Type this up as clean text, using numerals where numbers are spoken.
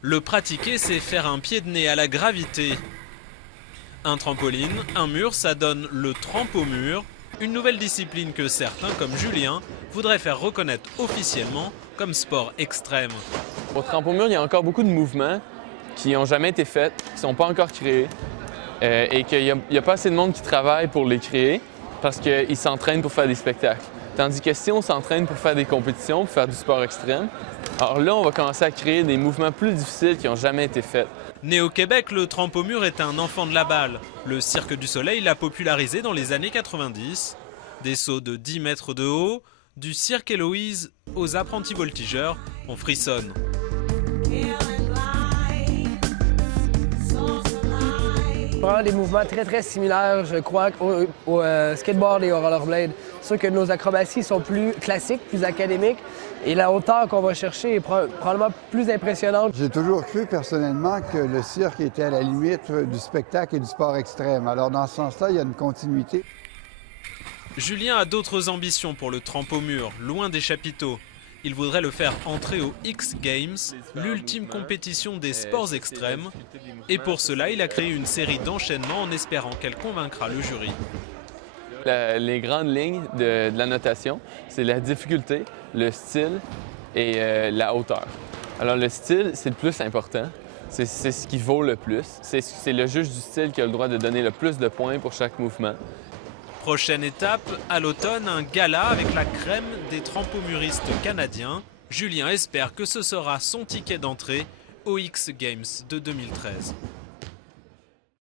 Le pratiquer, c'est faire un pied de nez à la gravité. Un trampoline, un mur, ça donne le trampo-mur, une nouvelle discipline que certains, comme Julien, voudraient faire reconnaître officiellement comme sport extrême. Au trampo-mur, il y a encore beaucoup de mouvements qui n'ont jamais été faits, qui ne sont pas encore créés, et qu'il n'y a pas assez de monde qui travaille pour les créer parce qu'ils s'entraînent pour faire des spectacles. Tandis que si on s'entraîne pour faire des compétitions, pour faire du sport extrême, alors là, on va commencer à créer des mouvements plus difficiles qui n'ont jamais été faits. Né au Québec, le trampo-mur est un enfant de la balle. Le Cirque du Soleil l'a popularisé dans les années 90. Des sauts de 10 mètres de haut, du cirque Héloïse aux apprentis voltigeurs, on frissonne. Vraiment des mouvements très similaires, je crois, au skateboard et au rollerblade. C'est sûr que nos acrobaties sont plus classiques, plus académiques, et la hauteur qu'on va chercher est probablement plus impressionnante. J'ai toujours cru personnellement que le cirque était à la limite du spectacle et du sport extrême. Alors dans ce sens-là, il y a une continuité. Julien a d'autres ambitions pour le trampo-mur, loin des chapiteaux. Il voudrait le faire entrer aux X Games, l'ultime compétition des sports extrêmes. Et pour cela, il a créé une série d'enchaînements en espérant qu'elle convaincra le jury. Les grandes lignes de la notation, c'est la difficulté, le style et la hauteur. Alors le style, c'est le plus important. C'est ce qui vaut le plus. C'est le juge du style qui a le droit de donner le plus de points pour chaque mouvement. Prochaine étape, à l'automne, un gala avec la crème des trampomuristes canadiens. Julien espère que ce sera son ticket d'entrée aux X Games de 2013.